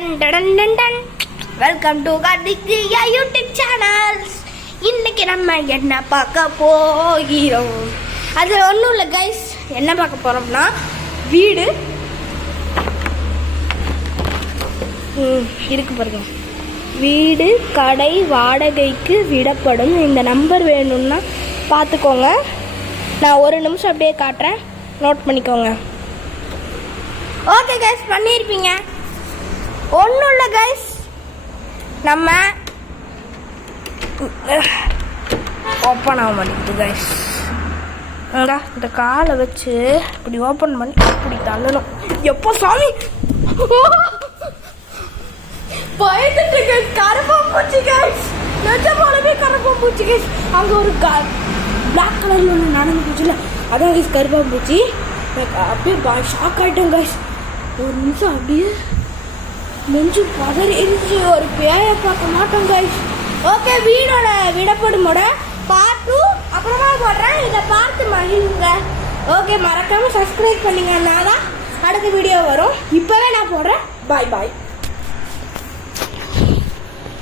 Ton டன் டன் டன். Welcome to Karthik Jiya YouTube channels. இன்னைக்கு நம்ம என்ன பார்க்க போகிறோம்? அது ஒன்றும் இல்லை கைஸ். என்ன பார்க்க போகிறோம்னா வீடு இருக்கு பாருங்க. வீடு கடை வாடகைக்கு விடப்படும். இந்த நம்பர் வேணும்னா பார்த்துக்கோங்க. நான் ஒரு நிமிஷம் அப்படியே காட்டுறேன், நோட் பண்ணிக்கோங்க. ஓகே கைஸ், பண்ணியிருப்பீங்க. ஒன்றும் இல்லை கைஸ், நம்ம ஓப்பன் ஆக மாட்டேங்குது கைஸ். இந்த காலை வச்சு இப்படி ஓப்பன் பண்ணி அப்படி தள்ளணும். எப்போ சாமி பயந்துட்டு கைஸ், கருப்பாம்பூச்சி கைஸ், நிஜமானவே கருப்பாம்பூச்சி கைஸ். அங்கே ஒரு பிளாக் கலரில் ஒன்று நடந்து போச்சுல, அதான் கைஸ் கருப்பாம்பூச்சி. அப்படியே ஷாக் ஆகிட்டேன் கைஸ். ஒரு நிமிஷம் அப்படியே நெஞ்சு பதறி இருந்துச்சு. ஒரு பேயை பார்க்க மாட்டோம் கைஸ். ஓகே, வீடோட விடப்படுமோட பார்ட் 2 அப்புறமா போடுறேன். இதை பார்த்து மகிழுங்க. ஓகே, மறக்காம சப்ஸ்கிரைப் பண்ணிங்கன்னா தான் அடுத்த வீடியோ வரும். இப்போவே நான் போடுறேன். பாய் பாய்.